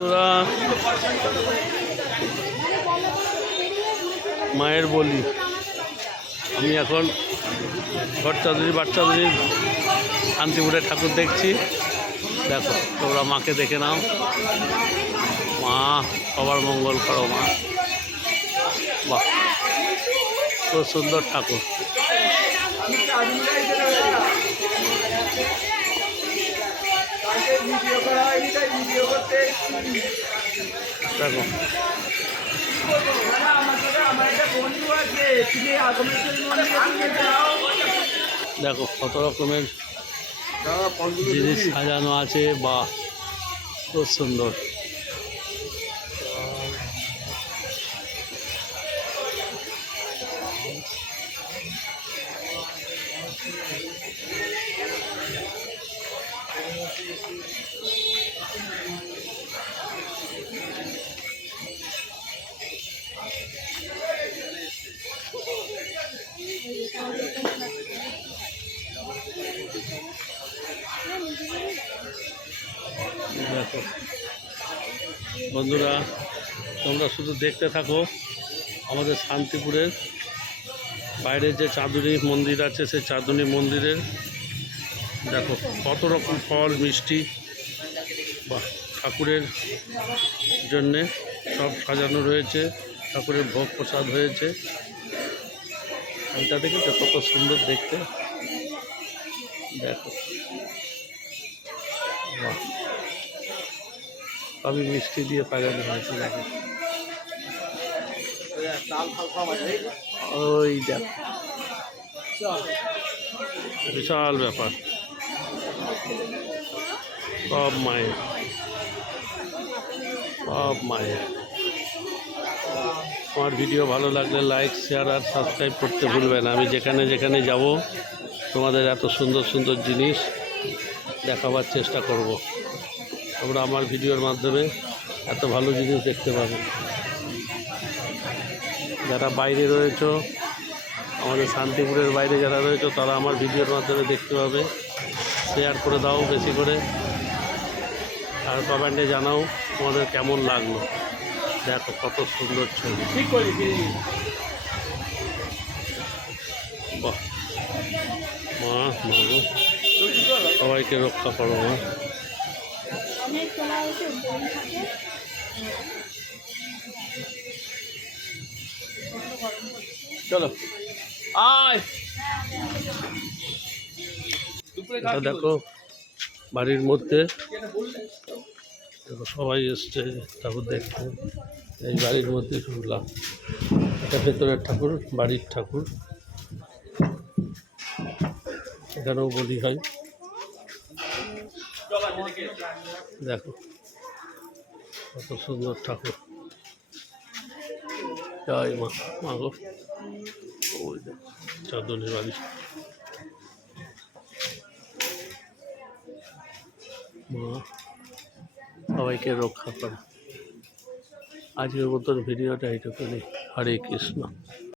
তোরা মায়ের বলি আমি এখন ভট্টাচার্য বাচ্চাদের শান্তিপুরে ঠাকুর দেখছি। দেখো তোমরা মাকে দেখে নাও। মা সবার মঙ্গল করো মা। বাহ, খুব সুন্দর ঠাকুর। দেখো দেখো কত রকমের জিনিস সাজানো আছে, বা খুব সুন্দর। দেখো বন্ধুরা, তোমরা শুধু দেখতে থাকো আমাদের শান্তিপুরের বাইরে যে চাঁদনী মন্দির আছে, সেই চাঁদনী মন্দিরের দেখো কত রকম ফল মিষ্টি বা ঠাকুরের জন্যে সব সাজানো রয়েছে। ঠাকুরের ভোগ প্রসাদ হয়েছে। এটা দেখে তো কত সুন্দর দেখতে। দেখো সবই মিষ্টি দিয়ে সাজানো হয়েছে। দেখো ওই দেখো বিশাল ব্যাপার। সব মায়ের, সব মায়ের। আমার ভিডিও ভালো লাগলে লাইক, শেয়ার আর সাবস্ক্রাইব করতে ভুলবেন। আমি যেখানে যেখানে যাব তোমাদের এত সুন্দর সুন্দর জিনিস দেখাবার চেষ্টা করব। তোমরা আমার ভিডিওর মাধ্যমে এত ভালো জিনিস দেখতে পাবে। যারা বাইরে রয়েছে, আমাদের শান্তিপুরের বাইরে যারা রয়েছে, তারা আমার ভিডিওর মাধ্যমে দেখতে পাবে। শেয়ার করে দাও বেশি করে, আর কমেন্টে জানাও তোমাদের কেমন লাগলো। দেখো কত সুন্দর ছবি। বাহ, মা মাগো সবাইকে রক্ষা করো মা। চলো আয়। দেখো বাড়ির মধ্যে দেখো সবাই এসছে ঠাকুর দেখতে। এই বাড়ির মধ্যে ঢুকলাম। এটা ভেতরের ঠাকুর, বাড়ির ঠাকুর। এখানেও বলি হয়। দেখো কত সুন্দর ঠাকুর। জয় মা, মা গো। ওই দেখো চাঁদনী বাড়ি। মা সবাইকে রক্ষা করো। আজকের মতন ভিডিওটা এইটুকুনি। হরে কৃষ্ণ।